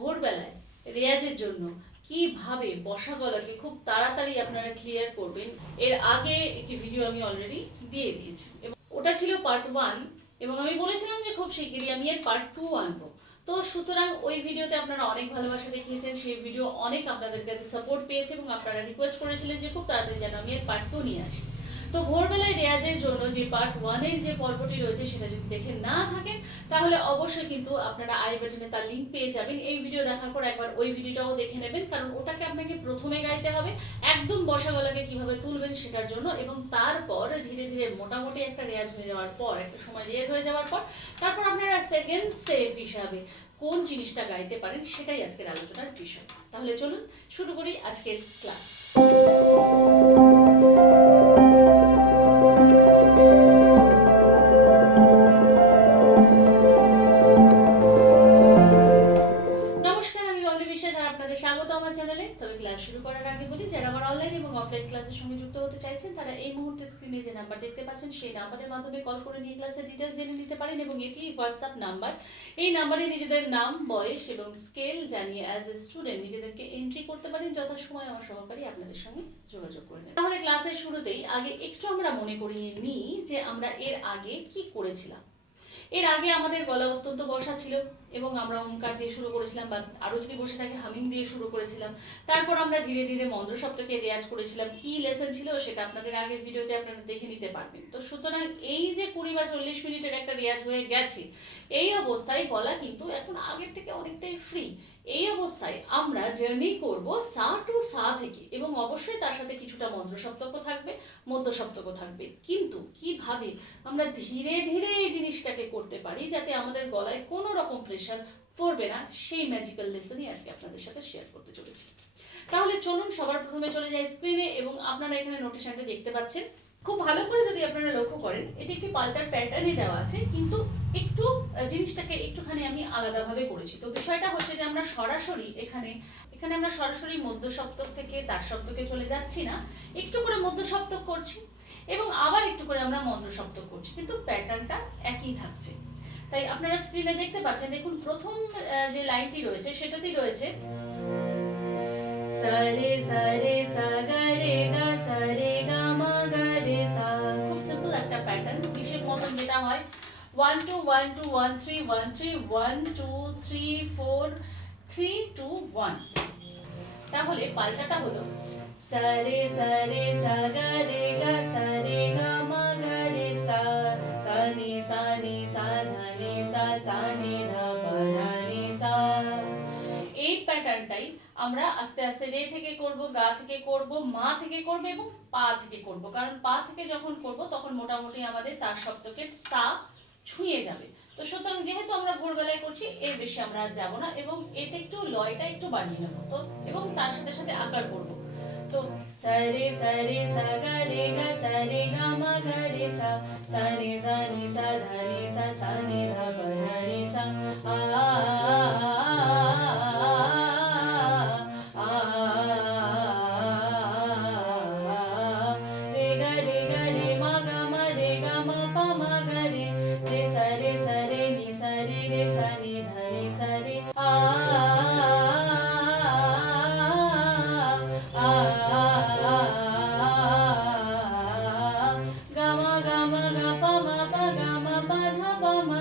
ভোরবেলায় রেয়াজের জন্য কীভাবে বসা গলাকে খুব তাড়াতাড়ি আপনারা ক্লিয়ার করবেন, এর আগে একটি ভিডিও আমি অলরেডি দিয়ে দিয়েছি। এবং ওটা ছিল পার্ট ওয়ান এবং আমি বলেছিলাম যে খুব শিগগিরই আমি এর পার্ট টু আনব। তো সুতরাং ওই ভিডিওতে আপনারা অনেক ভালোবাসা দেখিয়েছেন, সেই ভিডিও অনেক আপনাদের কাছে সাপোর্ট পেয়েছে এবং আপনারা রিকোয়েস্ট করেছিলেন যে খুব তাড়াতাড়ি যেন আমি এর পার্ট টু নিয়ে আসি। তো ভোরবেলায় রেয়াজের জন্য যে পার্ট ওয়ানের যে পর্বটি রয়েছে সেটা যদি দেখে না থাকেন, তাহলে অবশ্যই কিন্তু আপনারা আই বাটনে তার লিঙ্ক পেয়ে যাবেন। এই ভিডিও দেখার পর একবার ওই ভিডিওটাও দেখে নেবেন, কারণ ওটাকে আপনাকে প্রথমে গাইতে হবে, একদম বসা গলাকে কীভাবে তুলবেন সেটার জন্য এবং তারপর ধীরে ধীরে মোটামুটি একটা রেয়াজ হয়ে যাওয়ার পর, একটা সময় রেয়াজ হয়ে যাওয়ার পর, তারপর আপনারা সেকেন্ড স্টেপ হিসাবে কোন জিনিসটা গাইতে পারেন সেটাই আজকের আলোচনার বিষয়। তাহলে চলুন শুরু করি আজকের ক্লাস আমার চ্যানেলে তবে ক্লাস শুরু করার আগে বলি, যারা আমার অনলাইন এবং অফলাইন ক্লাসের সঙ্গে যুক্ত হতে চাইছেন, তারা এই মুহূর্তে স্ক্রিনে যে নাম্বার দেখতে পাচ্ছেন, সেই নাম্বারের মাধ্যমে কল করে নিয়ে ক্লাসের ডিটেলস জেনে নিতে পারেন এবং এটি হোয়াটসঅ্যাপ নাম্বার এই নাম্বারে নিজেদের নাম, বয়স এবং স্কেল জানিয়ে অ্যাজ এ স্টুডেন্ট নিজেদেরকে এন্ট্রি করতে পারেন, যথাসময় আমার সহকারী আপনাদের সঙ্গে যোগাযোগ করে নেবেন তাহলে ক্লাসের শুরুতেই আগে একটু আমরা মনে করিয়ে নিই যে আমরা এর আগে কি করেছিলাম। এর আগে আমাদের গলা অত্যন্ত বসা ছিল এবং আমরা ওঙ্কার দিয়ে শুরু করেছিলাম বা আরও যদি বসে থাকে, হামিং দিয়ে শুরু করেছিলাম। তারপর আমরা ধীরে ধীরে মন্দ্র সপ্তকে রেয়াজ করেছিলাম। কি লেসন ছিল সেটা আপনাদের আগের ভিডিওতে আপনারা দেখে নিতে পারবেন। তো সুতরাং এই যে কুড়ি বা চল্লিশ মিনিটের একটা রেয়াজ হয়ে গেছে এই অবস্থায় গলা কিন্তু এখন আগের থেকে অনেকটাই ফ্রি এই অবস্থায় আমরা জার্নি করব সা টু সা থেকে এবং অবশ্যই তার সাথে কিছুটা মন্ত্র সপ্তক থাকবে, মধ্য সপ্তক থাকবে। কিন্তু কীভাবে আমরা ধীরে ধীরে এই জিনিসটাকে করতে পারি যাতে আমাদের গলায় কোনো রকম প্রেশার পড়বে না, সেই ম্যাজিক্যাল লেসনই আজকে আপনাদের সাথে শেয়ার করতে চলেছি। তাহলে চলুন সবার প্রথমে চলে যাই স্ক্রিনে এবং আপনারা এখানে নোটেশনটা দেখতে পাচ্ছেন। খুব ভালো করে যদি আপনারা লক্ষ্য করেন, এটি একটি পাল্টার প্যাটার্নই দেওয়া আছে, কিন্তু একটু জিনিসটাকে একটুখানি আমি আলাদাভাবে করেছি। তো বিষয়টা হচ্ছে যে আমরা সরাসরি এখানে এখানে আমরা সরাসরি মধ্য সপ্তক থেকে তার সপ্তকে চলে যাচ্ছি না। একটু করে মধ্য সপ্তক করছি এবং আবার একটু করে আমরা মন্ত্র সপ্তক করছি। কিন্তু প্যাটার্নটা একই থাকছে। তাই আপনারা স্ক্রিনে দেখতে পাচ্ছেন, দেখুন প্রথম যে লাইনটি রয়েছে, সেটাতেই রয়েছে, সারে সারে সা গা রে গা, মা গা রে সা। খুব সিম্পল একটা প্যাটার্ন হিসেব মতন যেটা হয় one two one two one three one three one two three four three two one তাহলে পাল্টাটা হলো, সারে সারে সা গা রে গা মা সা সা নি সা সা ধা নি সা সা নি ধা, পা ধা নি সা। এই প্যাটার্নটাই আমরা আস্তে আস্তে রে থেকে করব, গা থেকে করব, মা থেকে করব এবং পা থেকে করব। কারণ পা থেকে যখন করব, তখন মোটামুটি আমাদের তার সপ্তকের সা ছুঁয়ে যাবে। তো সুতরাং যেহেতু আমরা ভোরবেলায় করছি, এর বেশি আমরা আর যাব না এবং এটা একটু লয়টা একটু বাড়িয়ে নেব। তো এবং তার সাথে সাথে আকার করব। তো সারে সারে সা গা রে গা সা রে গা মা গা রে সা সা রে সা নি সা ধা রে সা সা নি ধা পা ধা রে সা আ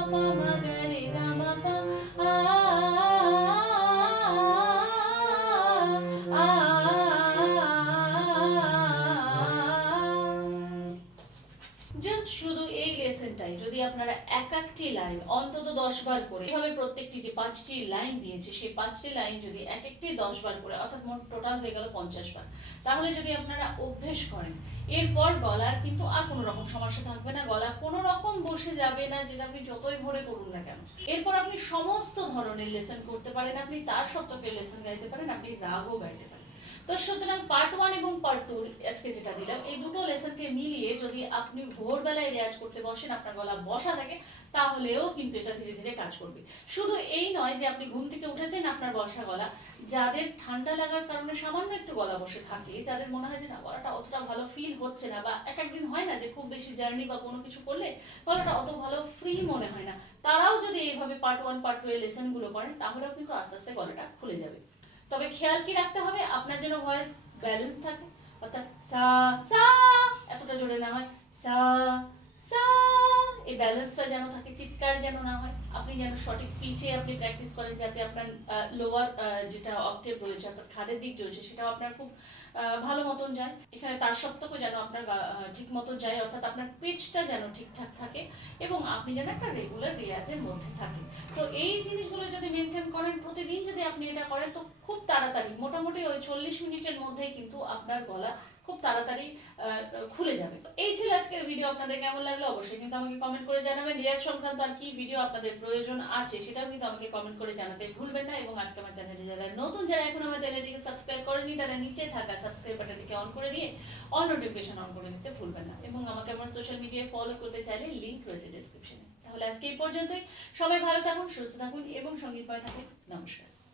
গা মা পা পা মা গা রে শুধু এই লেসনটাই, যদি আপনারা এক একটি লাইন অন্তত দশ বার করে, এভাবে প্রত্যেকটি যে পাঁচটি লাইন দিয়েছে, সেই পাঁচটি লাইন যদি এক একটি দশ বার করে, অর্থাৎ মোট টোটাল হয়ে গেল পঞ্চাশ বার, তাহলে যদি আপনারা অভ্যেস করেন, এরপর গলার কিন্তু আর কোনো রকম সমস্যা থাকবে না, গলা কোনো রকম বসে যাবে না, যেটা আপনি যতই ভরে করুন না কেন। এরপর আপনি সমস্ত ধরনের লেসন করতে পারেন, আপনি তার সপ্তকের লেসন গাইতে পারেন, আপনি রাগও গাইতে পারেন। তো সুতরাং পার্ট ওয়ান এবং পার্ট টু আজকে যেটা দিলাম, এই দুটো লেসনকে মিলিয়ে যদি আপনি ভোরবেলায় রেয়াজ করতে বসেন, আপনার গলা বসা থাকে, তাহলেও কিন্তু এটা ধীরে ধীরে কাজ করবে। শুধু এই নয় যে আপনি ঘুম থেকে উঠেছেন আপনার বসা গলা, যাদের ঠান্ডা লাগার কারণে সামান্য একটু গলা বসে থাকে, যাদের মনে হয় যে না, গলাটা অতটা ভালো ফিল হচ্ছে না বা এক একদিন হয় না যে খুব বেশি জার্নি বা কোনো কিছু করলে গলাটা অত ভালো ফ্রি মনে হয় না। তারাও যদি এইভাবে পার্ট ওয়ান পার্ট টু এর লেসনগুলো করেন, তাহলেও কিন্তু আস্তে আস্তে গলাটা খুলে যাবে। তবে খেয়াল কি রাখতে হবে? আপনার যেন ভয়েস ব্যালেন্স থাকে। অর্থাৎ সা সা, এতটা জোরে না হয়। সা সা এই ব্যালেন্সটা যেন থাকে, চিৎকার যেন না হয়, আপনি যেন সঠিক পিচে আপনি প্র্যাকটিস করেন যাতে আপনার লোয়ার যেটা অক্টেভ রয়েছে, অর্থাৎ খাদের দিক রয়েছে, সেটাও আপনার খুব ভালো মতন যায়। এখানে তার সপ্তকও যেন আপনার ঠিক মতো যায়, অর্থাৎ আপনার পিচটা যেন ঠিকঠাক থাকে এবং আপনি যেন একটা রেগুলার রেয়াজের মধ্যে থাকেন। তো এই জিনিসগুলো যদি মেনটেন করেন, প্রতিদিন যদি আপনি এটা করেন, তো খুব তাড়াতাড়ি, মোটামুটি ওই চল্লিশ মিনিটের মধ্যেই কিন্তু আপনার গলা খুব তাড়াতাড়ি খুলে যাবে। এই ছিল আজকের ভিডিও আপনাদের কেমন লাগল? অবশ্যই কিন্তু আমাকে কমেন্ট করে জানাবেন। রিয়াজ সংক্রান্ত আর কি ভিডিও আপনাদের প্রয়োজন আছে, সেটাও কিন্তু আমাকে কমেন্ট করে জানাতে ভুলবেন না। এবং আজকে আমার চ্যানেলে যারা নতুন, যারা এখন আমার চ্যানেলটিকে সাবস্ক্রাইব করেনি তারা নিচে থাকা সাবস্ক্রাইব বাটনটিকে অন করে দিয়ে অল নোটিফিকেশন অন করে দিতে ভুলবেন না। এবং আমাকে আমার সোশ্যাল মিডিয়ায় ফলো করতে চাইলে লিংক রয়েছে ডেসক্রিপশনে তাহলে আজকে এই পর্যন্তই। সবাই ভালো থাকুন, সুস্থ থাকুন, এবং সংগীত সঙ্গীতময় থাকুন নমস্কার।